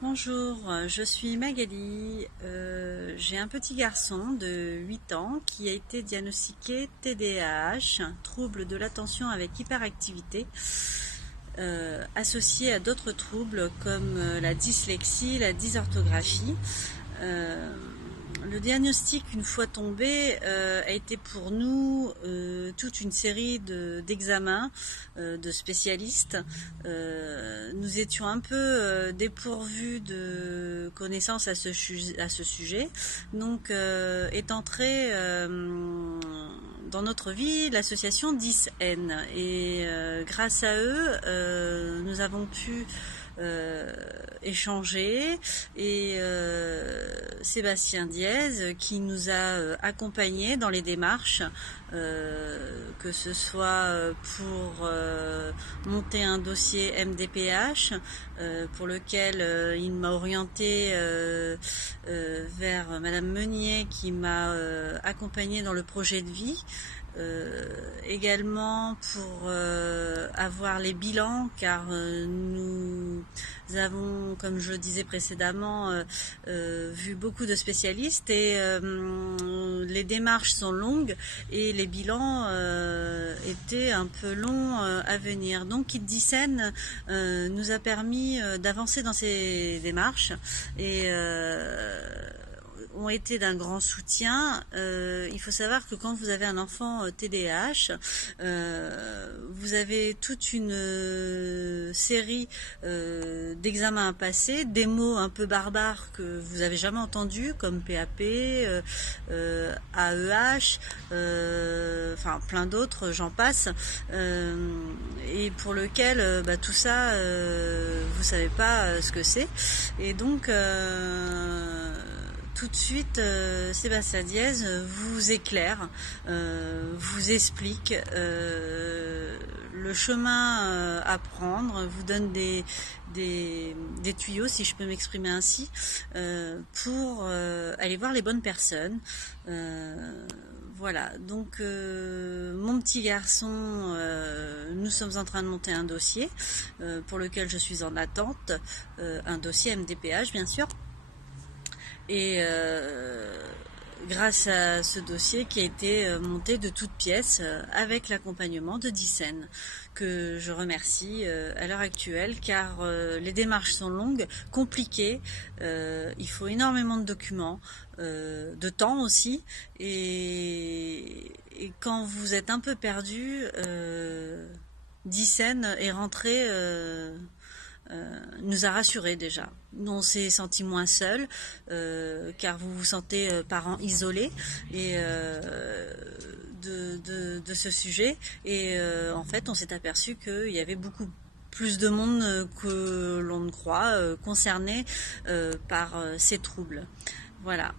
Bonjour, je suis Magali. J'ai un petit garçon de 8 ans qui a été diagnostiqué TDAH, trouble de l'attention avec hyperactivité, associé à d'autres troubles comme la dyslexie, la dysorthographie. Euh, le diagnostic, une fois tombé, a été pour nous toute une série d'examens de spécialistes. Nous étions un peu dépourvus de connaissances à ce sujet. Donc est entrée dans notre vie l'association 10N et grâce à eux, nous avons pu échanger et Sébastien Diez qui nous a accompagnés dans les démarches, que ce soit pour monter un dossier MDPH pour lequel il m'a orienté vers Madame Meunier qui m'a accompagné dans le projet de vie. Également pour avoir les bilans, car nous avons, comme je le disais précédemment, vu beaucoup de spécialistes et les démarches sont longues et les bilans étaient un peu longs à venir. Donc Kit10N nous a permis d'avancer dans ces démarches et ont été d'un grand soutien. Il faut savoir que quand vous avez un enfant TDAH, vous avez toute une série d'examens à passer, des mots un peu barbares que vous avez jamais entendus, comme PAP, AEH, enfin plein d'autres, j'en passe, et pour lequel tout ça, vous savez pas ce que c'est. Et donc tout de suite, Sébastien Diez vous éclaire, vous explique le chemin à prendre, vous donne des tuyaux, si je peux m'exprimer ainsi, pour aller voir les bonnes personnes. Voilà, donc mon petit garçon, nous sommes en train de monter un dossier pour lequel je suis en attente, un dossier MDPH bien sûr. Et grâce à ce dossier qui a été monté de toutes pièces avec l'accompagnement de 10N, que je remercie à l'heure actuelle, car les démarches sont longues, compliquées, il faut énormément de documents, de temps aussi, et quand vous êtes un peu perdu, 10N est rentré nous a rassurés déjà. Nous, on s'est senti moins seuls, car vous vous sentez parents isolés et de ce sujet. Et en fait, on s'est aperçu qu'il y avait beaucoup plus de monde que l'on ne croit concerné par ces troubles. Voilà.